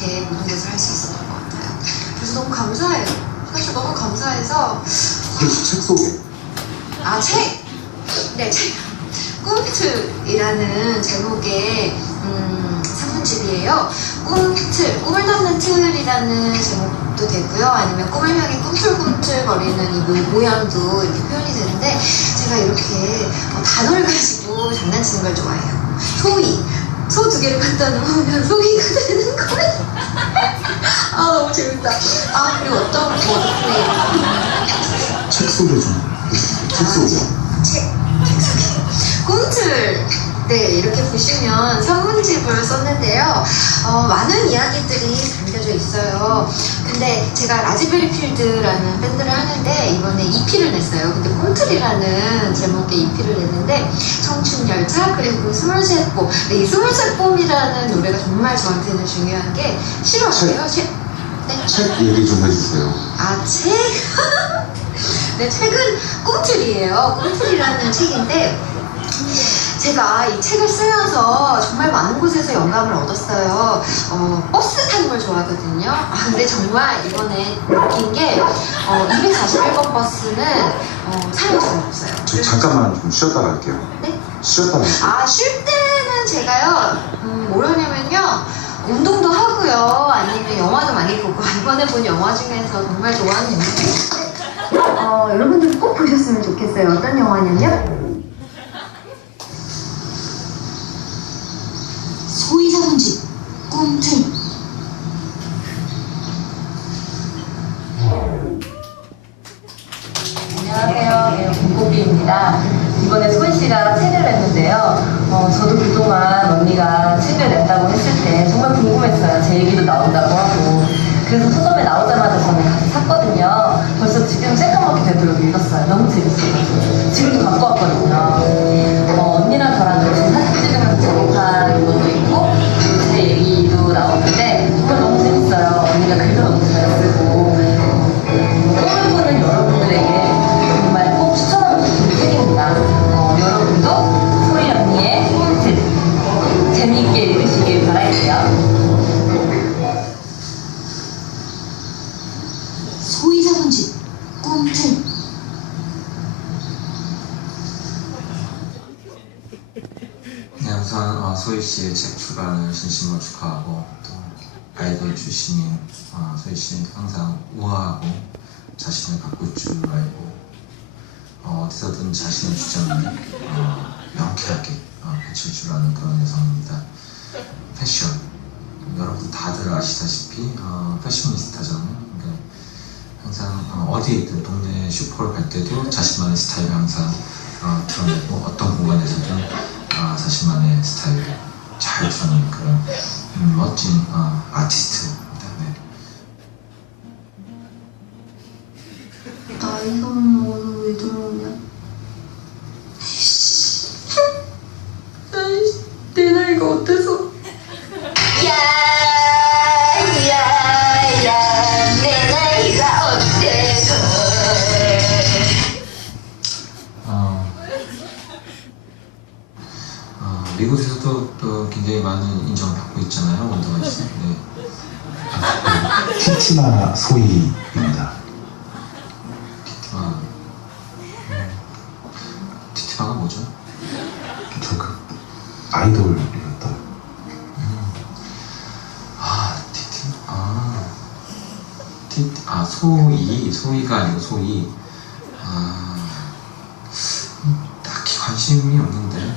이렇게 모든 것을 할 수 있었던 것 같아요. 그래서 너무 감사해요. 사실 너무 감사해서 그래서 책 소개. 아 책! 네 책. 꿈틀이라는 제목의 음, 산문집이에요. 꿈틀, 꿈을 담는 틀이라는 제목도 되고요. 아니면 꿈을 향해 꿈틀꿈틀 거리는 이 모- 모양도 이렇게 표현이 되는데 제가 이렇게 어, 단어를 가지고 장난치는 걸 좋아해요. 소위. 소 두 개를 갖다 놓으면 소위가 되는 거예요. 아 너무 재밌다. 아 그리고 어떤 뭐 어떤 소위 책 소개 좀. 해주세요. 책 소개. 책, 책 소개. 꿈틀. 네, 이렇게 보시면 산문집을 썼는데요. 어, 많은 이야기들이 담겨져 있어요. 근데 제가 라즈베리 필드라는 밴드를 하는데 이번에 EP를 냈어요. 근데 꿈틀이라는 제목의 EP를 냈는데 청춘열차 그리고 스물셋봄. 네, 이 스물셋 봄이라는 노래가 정말 저한테는 중요한 게 싫어요. 책. 네. 책 얘기 좀 해주세요. 아, 책? 네, 책은 꿈틀이에요. 꿈틀이라는 책인데, 제가 이 책을 쓰면서 정말 많은 곳에서 영감을 얻었어요. 어, 버스 타는 걸 좋아하거든요. 아, 근데 정말 이번에 느낀 게, 어, 241번 버스는, 어, 사람이 잘 없어요. 저 잠깐만 좀 쉬었다 갈게요. 네? 쉬었다 갈게요. 아, 쉴 때는 제가요, 음, 뭘 하냐면요, 운동도 하고요, 아니면 영화도 많이 보고, 이번에 본 영화 중에서 정말 좋아하는 있는데, 어, 여러분들 꼭 보셨으면 좋겠어요. 어떤 영화냐면, 소이사문집, 꿈틀. 안녕하세요. 네, 김고비입니다. 이번에 소희 씨가 책을 냈는데요. 어, 저도 그동안 언니가 책을 냈다고 했을 때 정말 궁금했어요. 제 얘기도 나온다고 하고. 그래서 네, 우선 어, 소희 씨의 책 출간을 진심으로 축하하고 또 아이돌 출신인 어, 소희 씨는 항상 우아하고 자신을 가꿀 줄 알고 어, 어디서든 자신의 주장을 어, 명쾌하게 어, 펼칠 줄 아는 그런 여성입니다. 패션 여러분 다들 아시다시피 어, 패셔니스타잖아요. 그러니까 항상 어, 어디에 있든 동네 슈퍼를 갈 때도 자신만의 스타일을 항상 어, 드러내고 어떤 공간에서든 내 나이가 어때서? 야야야 내 나이가 어때서? 어, 어, 미국에서도 또 굉장히 많은 인정을 받고 있잖아요, 원더걸스. 네. 티티나 소희입니다. 아이돌이었다. 아, 티티. 아. 티, 아, 소이. 소이가 아니고 소이. 아. 음, 딱히 관심이 없는데. 네.